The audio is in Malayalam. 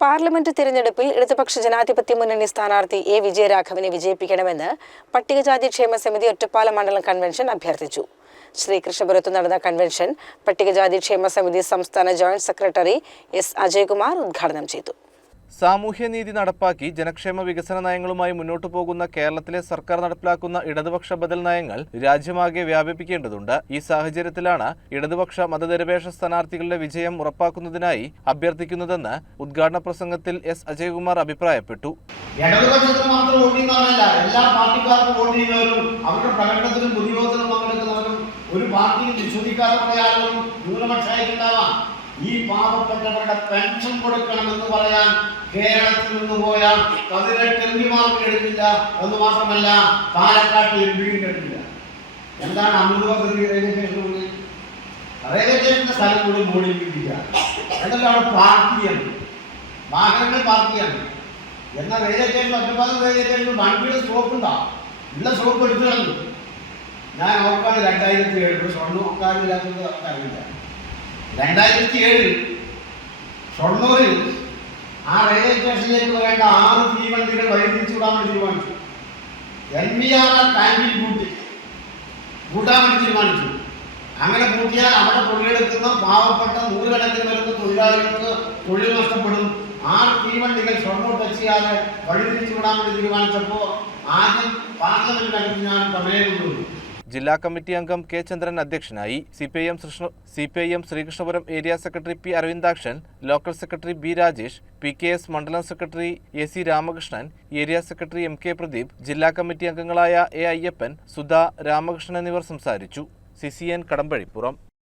പാർലമെന്റ് തിരഞ്ഞെടുപ്പിൽ ഇടതുപക്ഷ ജനാധിപത്യ മുന്നണി സ്ഥാനാർത്ഥി എ വിജയരാഘവനെ വിജയിപ്പിക്കണമെന്ന് പട്ടികജാതി ക്ഷേമ സമിതി ഒറ്റപ്പാലം മണ്ഡലം കൺവെൻഷൻ അഭ്യർത്ഥിച്ചു. ശ്രീകൃഷ്ണപുരത്ത് നടന്ന കൺവെൻഷൻ പട്ടികജാതി ക്ഷേമ സമിതി സംസ്ഥാന ജോയിന്റ് സെക്രട്ടറി എസ് അജയ്കുമാർ ഉദ്ഘാടനം ചെയ്തു. സാമൂഹ്യനീതി നടപ്പാക്കി ജനക്ഷേമ വികസന നയങ്ങളുമായി മുന്നോട്ടു പോകുന്ന കേരളത്തിലെ സർക്കാർ നടപ്പിലാക്കുന്ന ഇടതുപക്ഷ ബദൽ നയങ്ങൾ രാജ്യമാകെ വ്യാപിപ്പിക്കേണ്ടതുണ്ട്. ഈ സാഹചര്യത്തിലാണ് ഇടതുപക്ഷ മതനിരപേക്ഷ സ്ഥാനാർത്ഥികളുടെ വിജയം ഉറപ്പാക്കുന്നതിനായി അഭ്യർത്ഥിക്കുന്നതെന്ന് ഉദ്ഘാടന പ്രസംഗത്തിൽ എസ് അജയ്കുമാർ അഭിപ്രായപ്പെട്ടു. ഇടതുപക്ഷത്തിന് മാത്രം വോട്ട് ചെയ്യുന്നവരല്ല, എല്ലാ പാർട്ടിക്കാർക്കും വോട്ട് ചെയ്യുന്നവരും അവരുടെ പ്രകടനത്തിനും പൊതുയോഗത്തിനും പങ്കെടുക്കുന്നവരും ഒരു പാർട്ടിയിൽ വിശ്വസിക്കാതെ പറയാനും ന്യൂനപക്ഷമായിട്ടുണ്ടാവാം. ഈ പാവപ്പെട്ടവരുടെ പെൻഷൻ കൊടുക്കണമെന്ന് പറയാൻ കേരളത്തിൽ നിന്ന് പോയ 18 എംപിമാർക്ക് എടുക്കില്ല എന്ന് മാത്രമല്ല പാലക്കാട്ട് എംപിയും എടുക്കില്ല. എന്താണ് അമൃതപദ്ധതി? റെയിൽവേ സ്റ്റേഷന്റെ സ്ഥലം കൂടി മോഡിഫിക്കുക എന്നല്ല. അവിടെ പാർട്ടിയാണ്, വാഹനങ്ങൾ പാർട്ടിയാണ്. എന്നാൽ റെയിൽവേ സ്റ്റേഷൻ ഒറ്റപ്പാലം റെയിൽവേ സ്റ്റേഷനിൽ വണ്ടിയുടെ സ്റ്റോപ്പ് ഉണ്ടാവും. ഉള്ള സ്റ്റോപ്പ് എടുത്തു കളഞ്ഞു. ഞാൻ ഓർക്കാണ് 2007 സ്വർണ്ണം ഓർക്കാനില്ലാത്തത് അറിയില്ല. 2007 ഷൊർണൂരിൽ ആ റെയിൽവേ സ്റ്റേഷനിലേക്ക് വരേണ്ട 6 തീവണ്ടികൾ വഴിതിരിച്ചുവിടാൻ വേണ്ടി തീരുമാനിച്ചു. NVR ടാങ്കിൽ കൂട്ടാൻ വേണ്ടി തീരുമാനിച്ചു. അങ്ങനെ കൂട്ടിയാൽ അവിടെ തൊഴിലെടുക്കുന്ന പാവപ്പെട്ട നൂറുകണക്കിന് വരുന്ന തൊഴിലാളികൾക്ക് തൊഴിൽ നഷ്ടപ്പെടും. 6 തീവണ്ടികൾ ഷൊർണൂർ ടച്ച് ചെയ്യാതെ വഴിതിരിച്ചുവിടാൻ വേണ്ടി തീരുമാനിച്ചപ്പോൾ ആദ്യം പാർലമെന്റിനകത്ത് ഞാൻ പ്രമേയം കൊണ്ടുവന്നു. ജില്ലാ കമ്മിറ്റി അംഗം കെ ചന്ദ്രൻ അധ്യക്ഷനായി. CPIM Sreekrishnapuram area secretary P Aravindakshan, local secretary B Rajesh, PKS മണ്ഡലം secretary AC Ramakrishnan, area secretary MK Pradeep, ജില്ലാ കമ്മിറ്റി അംഗങ്ങളായ A അയ്യപ്പൻ, സുധ, രാമകൃഷ്ണൻ എന്നിവർ സംസാരിച്ചു. CCN കടമ്പഴിപ്പുറം.